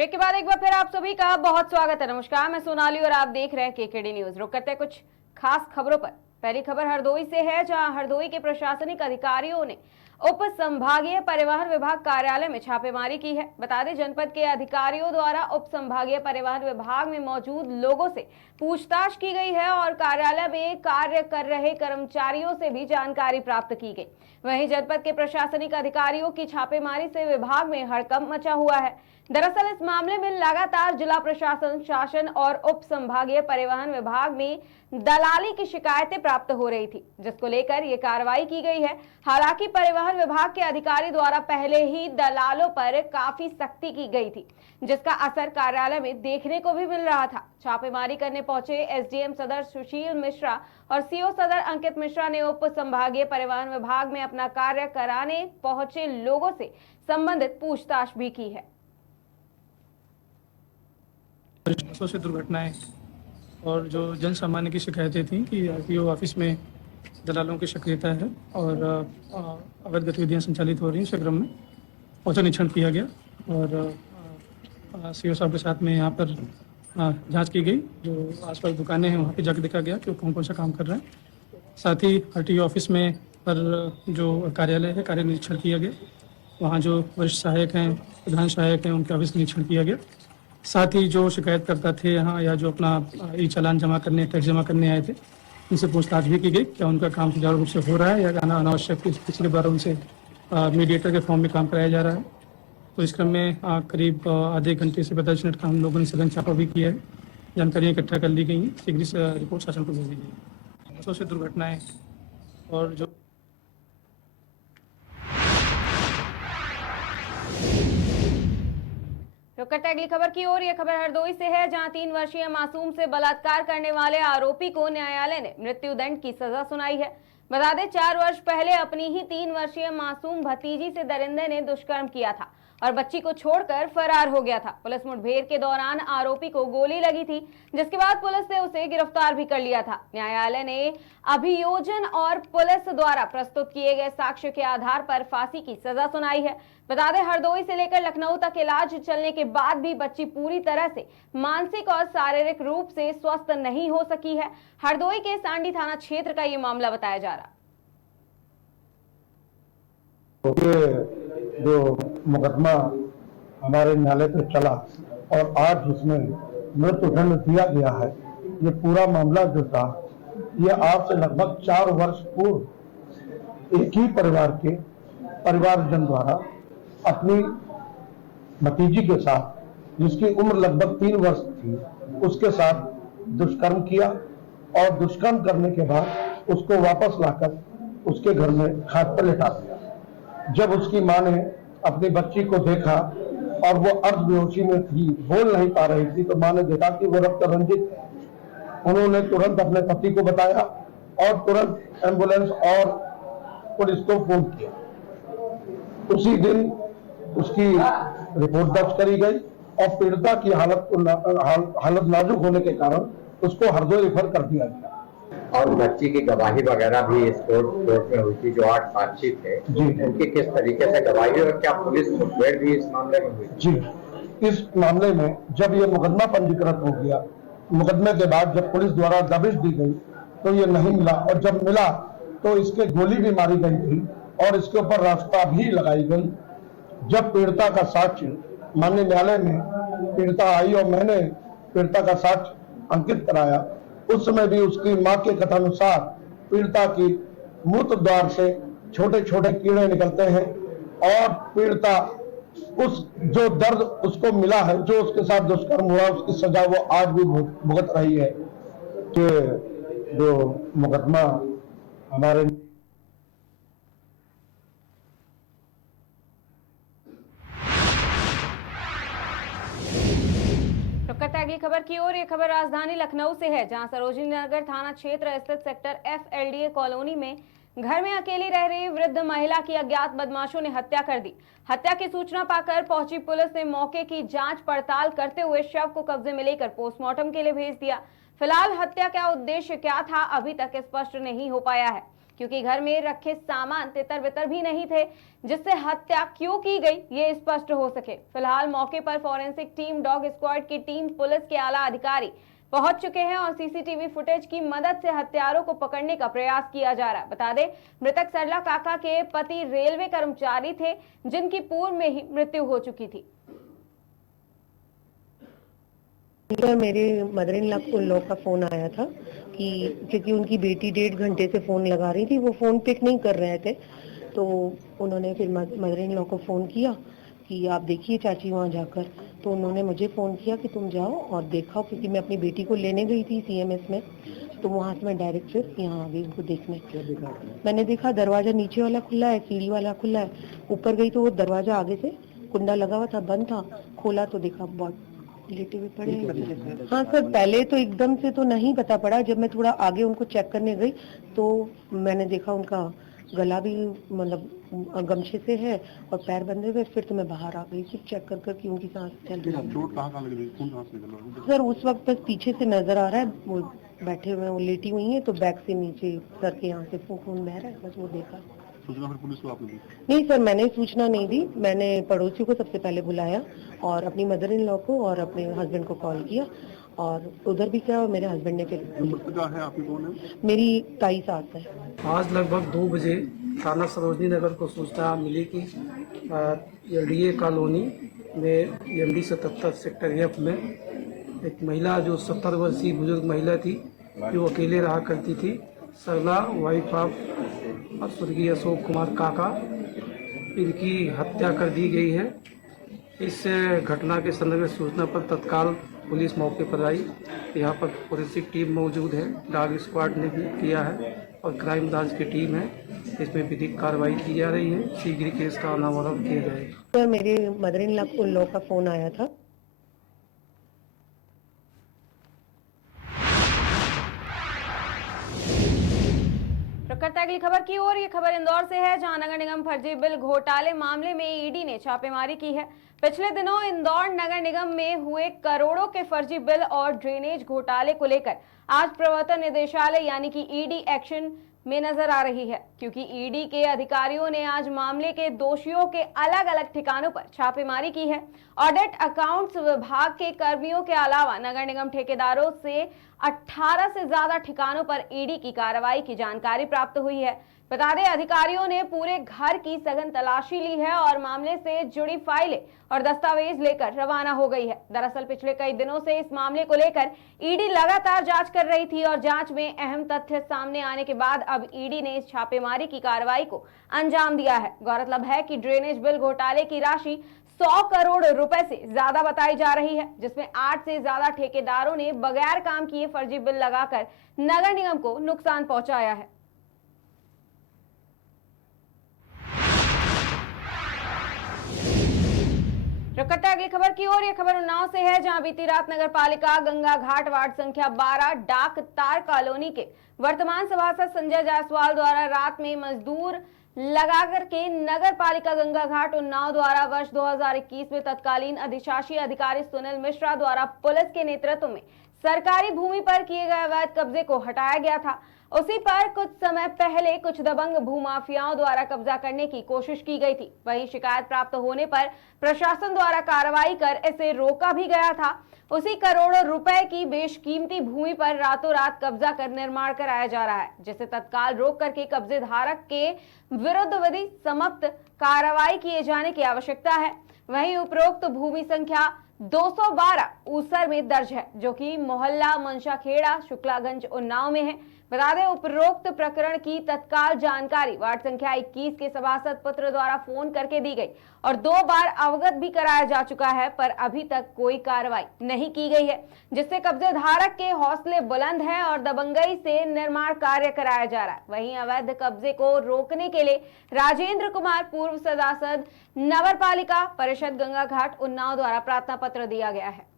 Break के बाद एक बार फिर आप सभी का बहुत स्वागत है। नमस्कार, मैं सोनाली और आप देख रहे हैं केकेडी न्यूज। रुक करते हैं कुछ खास खबरों पर। पहली खबर हरदोई से है, जहां हरदोई के प्रशासनिक अधिकारियों ने उप संभागीय परिवहन विभाग कार्यालय में छापेमारी की है। बता दें, जनपद के अधिकारियों द्वारा उप संभागीय परिवहन विभाग में मौजूद लोगों से पूछताछ की गई है और कार्यालय में कार्य कर रहे कर्मचारियों से भी जानकारी प्राप्त की गई। वहीं जनपद के प्रशासनिक अधिकारियों की छापेमारी से विभाग में हड़कंप मचा हुआ है। दरअसल इस मामले में लगातार जिला प्रशासन, शासन और उप संभागीय परिवहन विभाग में दलाली की शिकायतें प्राप्त हो रही थी, जिसको लेकर ये कार्रवाई की गई है। हालांकि परिवहन विभाग के अधिकारी द्वारा पहले ही दलालों पर काफी सख्ती की गई थी, जिसका असर कार्यालय में देखने को भी मिल रहा था। छापेमारी करने पहुंचे एसडीएम सदर सुशील मिश्रा और सीओ सदर अंकित मिश्रा ने उप संभागीय परिवहन विभाग में अपना कार्य कराने पहुंचे लोगों से संबंधित पूछताछ भी की है। बसों से दुर्घटनाएं और जो जन सामान्य की शिकायतें थी कि आरटीओ ऑफिस में दलालों की सक्रियता है और अवैध गतिविधियां संचालित हो रही हैं, इस क्रम में औचक निरीक्षण किया गया और सीओ साहब के साथ में यहाँ पर जांच की गई। जो आसपास दुकानें हैं वहाँ पे जाकर देखा गया कि कौन कौन सा काम कर रहे हैं। साथ ही आरटीओ ऑफिस में पर जो कार्यालय है, कार्य निरीक्षण किया गया। वहाँ जो वरिष्ठ सहायक हैं, प्रधान सहायक हैं, उनके ऑफिस का निरीक्षण किया गया। साथ ही जो शिकायतकर्ता थे यहाँ या जो अपना ई चालान जमा करने, टैक्स जमा करने आए थे, उनसे पूछताछ भी की गई क्या उनका काम सुचारू रूप से हो रहा है या अनावश्यक पिछली बार उनसे मीडिएटर के फॉर्म में काम कराया जा रहा है। तो इस क्रम में करीब आधे घंटे से 45 मिनट का हम लोगों ने सघन छापा भी किया है। जानकारियाँ इकट्ठा कर ली गई हैं, शीघ्र से रिपोर्ट शासन को भेज दी गई है। बसों से दुर्घटनाएं और जो रुक करते अगली खबर की ओर। यह खबर हरदोई से है, जहां 3 वर्षीय मासूम से बलात्कार करने वाले आरोपी को न्यायालय ने मृत्युदंड की सजा सुनाई है। बता दें, 4 वर्ष पहले अपनी ही 3 वर्षीय मासूम भतीजी से दरिंदे ने दुष्कर्म किया था और बच्ची को छोड़कर फरार हो गया था। पुलिस मुठभेड़ के दौरान आरोपी को गोली लगी थी, जिसके बाद पुलिस ने उसे गिरफ्तार भी कर लिया था। न्यायालय ने अभियोजन और पुलिस द्वारा प्रस्तुत किए गए साक्ष्य के आधार पर फांसी की सजा सुनाई है। बता दें, हरदोई से लेकर लखनऊ तक इलाज चलने के बाद भी बच्ची पूरी तरह से मानसिक और शारीरिक रूप से स्वस्थ नहीं हो सकी है। हरदोई के सांडी थाना क्षेत्र का ये मामला बताया जा रहा। ये जो मुकदमा हमारे न्यायालय पे चला और आज उसमें मृत्युदंड दिया गया है, ये पूरा मामला जो था ये आज से लगभग 4 वर्ष पूर्व एक ही परिवार के परिवारजन द्वारा अपनी भतीजी के साथ, जिसकी उम्र लगभग 3 वर्ष थी, उसके साथ दुष्कर्म किया और दुष्कर्म करने के बाद उसको वापस लाकर उसके घर में खाट पर लेटा दिया। जब उसकी मां ने अपनी बच्ची को देखा और वो अर्धबेहोशी में थी, बोल नहीं पा रही थी, तो मां ने देखा कि वो रक्त रंजित है। उन्होंने तुरंत अपने पति को बताया और तुरंत एम्बुलेंस और पुलिस को फोन किया। उसी दिन उसकी रिपोर्ट दर्ज करी गई और पीड़िता की हालत नाजुक होने के कारण उसको हरदोई रेफर कर दिया गया। और बच्ची की गवाही वगैरह भी इस कोर्ट में हुई थी। जो 8 साक्षी थे जी, उनकी किस तरीके से गवाही और क्या पुलिस मुठभेड़ भी इस मामले में हुई? जी, इस मामले में जब ये मुकदमा पंजीकृत हो गया, मुकदमे के बाद जब पुलिस द्वारा दबिश दी गई तो ये नहीं मिला और जब मिला तो इसके गोली भी मारी गई थी और इसके ऊपर रास्ता भी लगाई गई। जब पीड़िता का साक्ष्य माननीय न्यायालय में पीड़िता आई और मैंने पीड़िता का साक्ष्य अंकित कराया, उस समय भी उसकी मां के कथानुसार पीड़िता की मूत्र द्वार से छोटे छोटे कीड़े निकलते हैं और पीड़िता उस जो दर्द उसको मिला है, जो उसके साथ दुष्कर्म हुआ, उसकी सजा वो आज भी भुगत रही है। कि जो मुकदमा हमारे अगली खबर की ओर। यह खबर राजधानी लखनऊ से है, जहां सरोजिनी नगर थाना क्षेत्र स्थित सेक्टर FLDA कॉलोनी में घर में अकेली रह रही वृद्ध महिला की अज्ञात बदमाशों ने हत्या कर दी। हत्या की सूचना पाकर पहुंची पुलिस ने मौके की जांच पड़ताल करते हुए शव को कब्जे में लेकर पोस्टमार्टम के लिए भेज दिया। फिलहाल हत्या का उद्देश्य क्या था, अभी तक स्पष्ट नहीं हो पाया है, क्योंकि घर में रखे सामान तितर बितर भी नहीं थे, जिससे हत्या क्यों की गई ये स्पष्ट हो सके। फिलहाल मौके पर फॉरेंसिक टीम, डॉग स्क्वाड की टीम, पुलिस के आला अधिकारी पहुंच चुके हैं और सीसीटीवी फुटेज की मदद से हत्यारों को पकड़ने का प्रयास किया जा रहा है। बता दें, मृतक सरला काका के पति रेलवे कर्मचारी थे, जिनकी पूर्व में ही मृत्यु हो चुकी थी। मेरे मदर इन लॉ का फोन आया था कि क्योंकि उनकी बेटी 1.5 घंटे से फोन लगा रही थी, वो फोन पिक नहीं कर रहे थे, तो उन्होंने फिर मदर इन लॉ को फोन किया कि आप देखिए चाची वहाँ जाकर। तो उन्होंने मुझे फ़ोन किया कि तुम जाओ और देखो, क्योंकि मैं अपनी बेटी को लेने गई थी सीएमएस में, तो वहाँ से मैं डायरेक्ट फिर यहाँ आ गई उनको देखने। मैंने देखा दरवाज़ा नीचे वाला खुला है, सीढ़ी वाला खुला है। ऊपर गई तो वो दरवाज़ा आगे से कुंडा लगा हुआ था, बंद था। खोला तो देखा बहुत लेटे हुए पड़े हैं। हाँ सर, पहले तो एकदम से तो नहीं पता पड़ा। जब मैं थोड़ा आगे उनको चेक करने गई तो मैंने देखा उनका गला भी मतलब गमछे से है और पैर बंधे हुए। फिर तो मैं बाहर आ गई सिर्फ चेक कर कि उनकी सांस चल रही है। चोट कहाँ लग रही है? खून कहाँ से निकल रहा है? सर उस वक्त बस पीछे से नजर आ रहा है, वो बैठे हुए हैं, वो लेटी हुई हैं, तो बैक से नीचे सर के यहाँ से खून बह रहा है, बस वो देखा। सूचना फिर पुलिस को आपने दी? नहीं सर, मैंने सूचना नहीं दी। मैंने पड़ोसी को सबसे पहले बुलाया और अपनी मदर इन लॉ को और अपने हस्बैंड को कॉल किया, और उधर भी क्या मेरे हस्बैंड ने फिर है आपकी कौन है? मेरी ताई सास है। आज लगभग 2 बजे थाना सरोजनी नगर को सूचना मिली कि एलडीए कॉलोनी में एमडी 77 सेक्टर एफ में एक महिला जो 70 वर्षीय बुजुर्ग महिला थी, जो अकेले रहा करती थी, सरला वाइफ ऑफ स्वर्गीय अशोक कुमार काका, इनकी हत्या कर दी गई है। इस घटना के संदर्भ में सूचना पर तत्काल पुलिस मौके पर आई। यहाँ पर फोरेंसिक टीम मौजूद है, डॉग स्क्वाड ने भी किया है और क्राइम ब्रांच की टीम है। इसमें विधिक कार्रवाई की जा रही है। शीघ्र केस का अनावरण किया जाएगा। सर मेरे मदर इन लॉ का फोन आया था। करते अगली खबर की ओर। ये खबर इंदौर से है, जहां नगर निगम फर्जी बिल घोटाले मामले में ईडी ने छापेमारी की है। पिछले दिनों इंदौर नगर निगम में हुए करोड़ों के फर्जी बिल और ड्रेनेज घोटाले को लेकर आज प्रवर्तन निदेशालय यानी कि ईडी एक्शन में नजर आ रही है, क्योंकि ईडी के अधिकारियों ने आज मामले के दोषियों के अलग अलग ठिकानों पर छापेमारी की है। ऑडिट अकाउंट्स विभाग के कर्मियों के अलावा नगर निगम ठेकेदारों से 18 से ज्यादा ठिकानों पर ईडी की कार्रवाई की जानकारी प्राप्त हुई है। बता दें, अधिकारियों ने पूरे घर की सघन तलाशी ली है और मामले से जुड़ी फाइलें और दस्तावेज लेकर रवाना हो गई है। दरअसल पिछले कई दिनों से इस मामले को लेकर ईडी लगातार जांच कर रही थी और जांच में अहम तथ्य सामने आने के बाद अब ईडी ने इस छापेमारी की कार्रवाई को अंजाम दिया है। गौरतलब है कि ड्रेनेज बिल घोटाले की राशि 100 करोड़ रुपए से ज्यादा बताई जा रही है, जिसमें 8 से ज्यादा ठेकेदारों ने बगैर काम किए फर्जी बिल लगाकर नगर निगम को नुकसान पहुंचाया है। करते अगली खबर की ओर। यह खबर उन्नाव से है, जहां बीती रात नगर पालिका गंगा घाट वार्ड संख्या 12 डाक तार कॉलोनी के वर्तमान सभासद संजय जायसवाल द्वारा रात में मजदूर लगाकर के नगर पालिका गंगा घाट उन्नाव द्वारा वर्ष 2021 में तत्कालीन अधिशासी अधिकारी सुनील मिश्रा द्वारा पुलिस के नेतृत्व में सरकारी भूमि पर किए गए अवैध कब्जे को हटाया गया था। उसी पर कुछ समय पहले कुछ दबंग भूमाफियाओं द्वारा कब्जा करने की कोशिश की गई थी। वहीं शिकायत प्राप्त होने पर प्रशासन द्वारा कार्रवाई कर इसे रोका भी गया था। उसी करोड़ों रुपए की बेशकीमती भूमि पर रातों रात कब्जा कर निर्माण कराया जा रहा है, जिसे तत्काल रोक करके कब्जे धारक के विरुद्ध विधि सम्मत कार्रवाई किए जाने की आवश्यकता है। वहीं उपरोक्त भूमि संख्या 212 ऊसर में दर्ज है, जो कि मोहल्ला मनशाखेड़ा शुक्लागंज उन्नाव में है। बता दें, उपरोक्त प्रकरण की तत्काल जानकारी वार्ड संख्या 21 के सभासद पुत्र द्वारा फोन करके दी गई और 2 बार अवगत भी कराया जा चुका है, पर अभी तक कोई कार्रवाई नहीं की गई है, जिससे कब्जे धारक के हौसले बुलंद हैं और दबंगई से निर्माण कार्य कराया जा रहा है। वहीं अवैध कब्जे को रोकने के लिए राजेंद्र कुमार पूर्व सभासद नगर पालिका परिषद गंगा घाट उन्नाव द्वारा प्रार्थना पत्र दिया गया है।